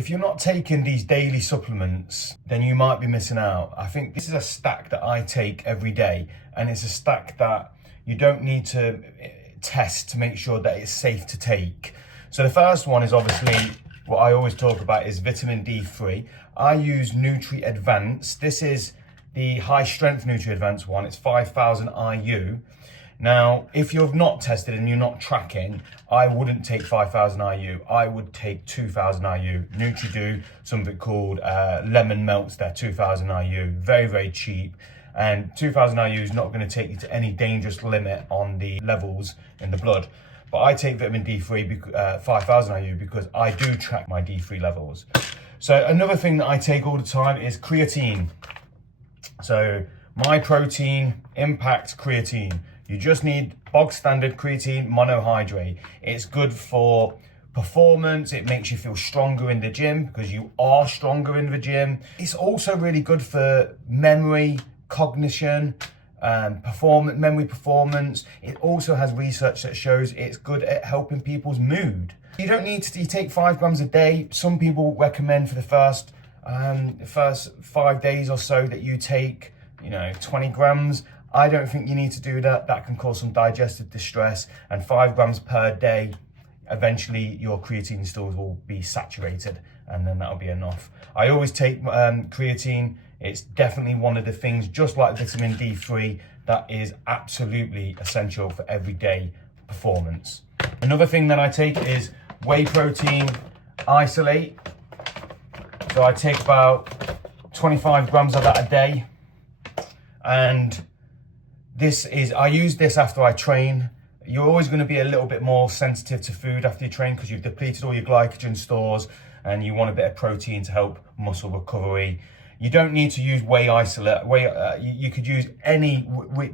if you're not taking these daily supplements, then you might be missing out. I think this is a stack that I take every day, and it's a stack that you don't need to test to make sure that it's safe to take. So the first one is obviously what I always talk about is vitamin D3. I use Nutri Advanced. This is the high strength Nutri Advanced one. It's 5,000 IU. Now, if you've not tested and you're not tracking, I wouldn't take 5,000 IU. I would take 2,000 IU. Nutri do something called lemon melts. They're 2,000 IU. Very, very cheap. And 2,000 IU is not going to take you to any dangerous limit on the levels in the blood. But I take vitamin D3, 5,000 IU, because I do track my D3 levels. So another thing that I take all the time is creatine. So my protein impact creatine. You just need bog standard creatine monohydrate. It's good for performance. It makes you feel stronger in the gym because you are stronger in the gym. It's also really good for memory, cognition, memory performance. It also has research that shows it's good at helping people's mood. You don't need to take 5 grams a day. Some people recommend for the first 5 days or so that you take 20 grams. I don't think you need to do that. That can cause some digestive distress, and 5 grams per day, eventually your creatine stores will be saturated, and then that'll be enough. I always take creatine. It's definitely one of the things, just like vitamin D3, that is absolutely essential for everyday performance. Another thing that I take is whey protein isolate. So I take about 25 grams of that a day, and I use this after I train. You're always going to be a little bit more sensitive to food after you train because you've depleted all your glycogen stores and you want a bit of protein to help muscle recovery. You don't need to use whey isolate. You could use any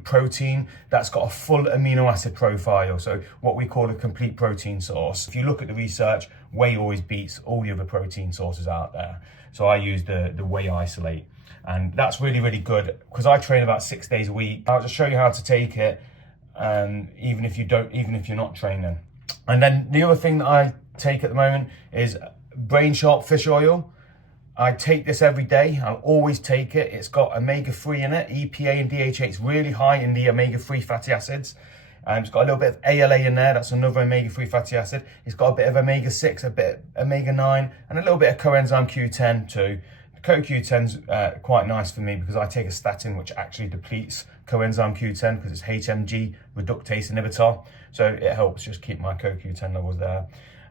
protein that's got a full amino acid profile, so what we call a complete protein source. If you look at the research, whey always beats all the other protein sources out there. So I use the whey isolate. And that's really, really good because I train about 6 days a week. I'll just show you how to take it, even if you're not training. And then the other thing that I take at the moment is Brain Sharp fish oil. I take this every day. I'll always take it. It's got omega-3 in it, EPA and DHA. It's really high in the omega-3 fatty acids. It's got a little bit of ALA in there. That's another omega-3 fatty acid. It's got a bit of omega-6, a bit of omega-9, and a little bit of coenzyme Q10 too. CoQ10's quite nice for me because I take a statin which actually depletes coenzyme Q10 because it's HMG reductase inhibitor. So it helps just keep my CoQ10 levels there.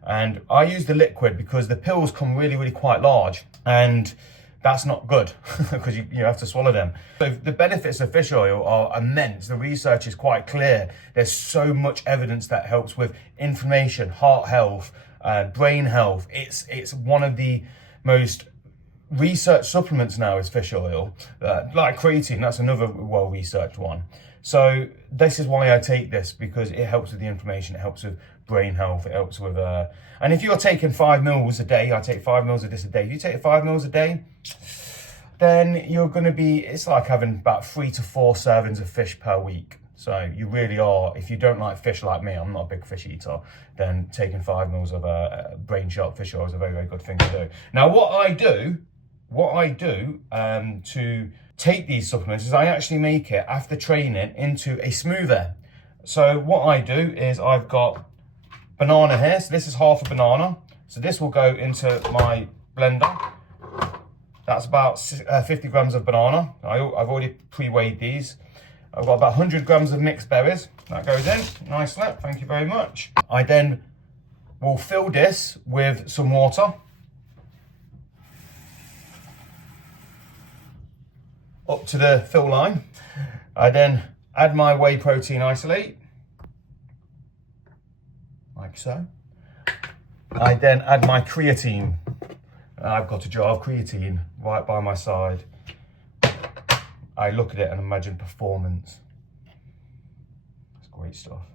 And I use the liquid because the pills come really, really quite large, and that's not good because you have to swallow them. So the benefits of fish oil are immense. The research is quite clear. There's so much evidence that helps with inflammation, heart health, brain health. It's one of the most research supplements now is fish oil, like creatine. That's another well-researched one. So this is why I take this, because it helps with the inflammation, it helps with brain health, it helps with and if you're taking 5 mils a day, I take 5 mils of this a day. If you take 5 mils a day, then you're going to be, it's like having about 3 to 4 servings of fish per week. So you really are, if you don't like fish like me, I'm not a big fish eater, then taking 5 mils of Brain Sharp fish oil is a very, very good thing to do. Now what I do to take these supplements is I actually make it after training into a smoothie. So what I do is I've got banana here. So this is half a banana. So this will go into my blender. That's about 50 grams of banana. I've already pre-weighed these. I've got about 100 grams of mixed berries. That goes in nicely. Thank you very much. I then will fill this with some water. Up to the fill line. I then add my whey protein isolate, like so. I then add my creatine. I've got a jar of creatine right by my side. I look at it and imagine performance. That's great stuff.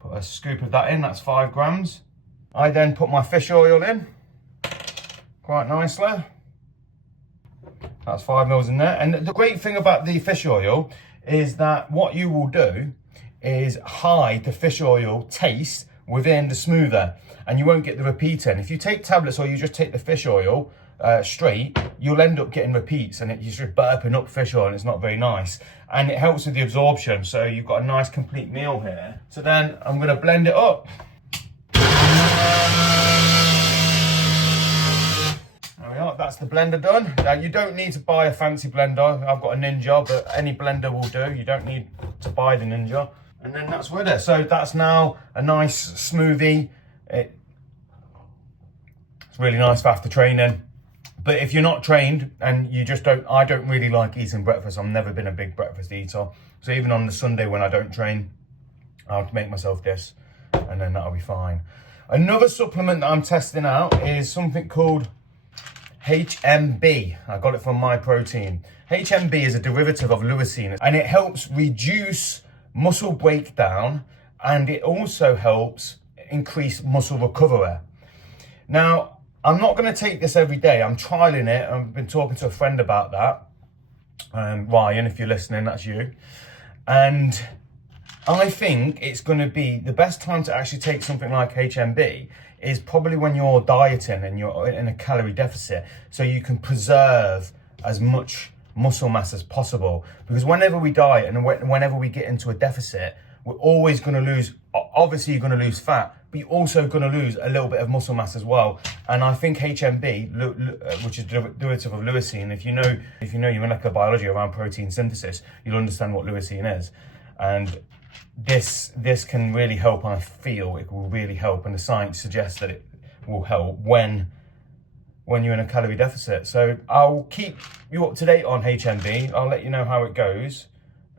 Put a scoop of that in, that's 5 grams. I then put my fish oil in, quite nicely. That's 5 mils in there. And the great thing about the fish oil is that what you will do is hide the fish oil taste within the smoother, and you won't get the repeating. If you take tablets or you just take the fish oil straight, you'll end up getting repeats, and you're just burping up fish oil, and it's not very nice. And it helps with the absorption, so you've got a nice complete meal here. So then I'm going to blend it up. There we are, that's the blender done. Now you don't need to buy a fancy blender. I've got a Ninja, but any blender will do. You don't need to buy the Ninja. And then that's with it. So that's now a nice smoothie. It's really nice for after training. But if you're not trained and you just don't, I don't really like eating breakfast. I've never been a big breakfast eater. So even on the Sunday when I don't train, I'll make myself this, and then that'll be fine. Another supplement that I'm testing out is something called HMB. I got it from My Protein. HMB is a derivative of leucine, and it helps reduce muscle breakdown, and it also helps increase muscle recovery. Now, I'm not going to take this every day. I'm trialing it. I've been talking to a friend about that. Ryan, if you're listening, that's you. And I think it's going to be the best time to actually take something like HMB is probably when you're dieting and you're in a calorie deficit, so you can preserve as much muscle mass as possible. Because whenever we diet and whenever we get into a deficit, we're always going to lose, obviously you're going to lose fat, but you're also going to lose a little bit of muscle mass as well. And I think HMB, which is derivative of leucine, if you know your molecular biology around protein synthesis, you'll understand what leucine is. And this can really help, and I feel it will really help, and the science suggests that it will help when you're in a calorie deficit. So I'll keep you up to date on HMB. I'll let you know how it goes,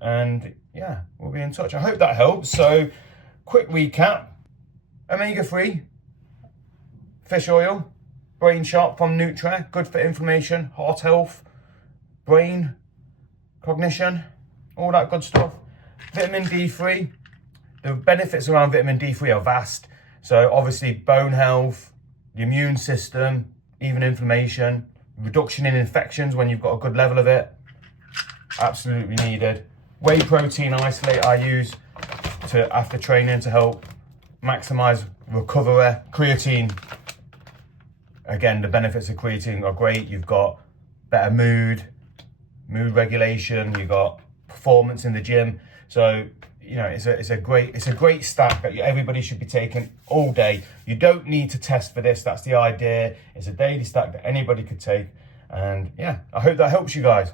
and yeah, we'll be in touch. I hope that helps. So quick recap: omega-3 fish oil, Brain Sharp from Nutra, good for inflammation, heart health, brain, cognition, all that good stuff. Vitamin D3, the benefits around vitamin D3 are vast. So obviously bone health, the immune system, even inflammation, reduction in infections when you've got a good level of it, absolutely needed. Whey protein isolate I use after training to help maximize recovery. Creatine, again, the benefits of creatine are great. You've got better mood regulation, you've got performance in the gym. So, you know, it's a great stack that everybody should be taking all day. You don't need to test for this. That's the idea. It's a daily stack that anybody could take. And yeah, I hope that helps you guys.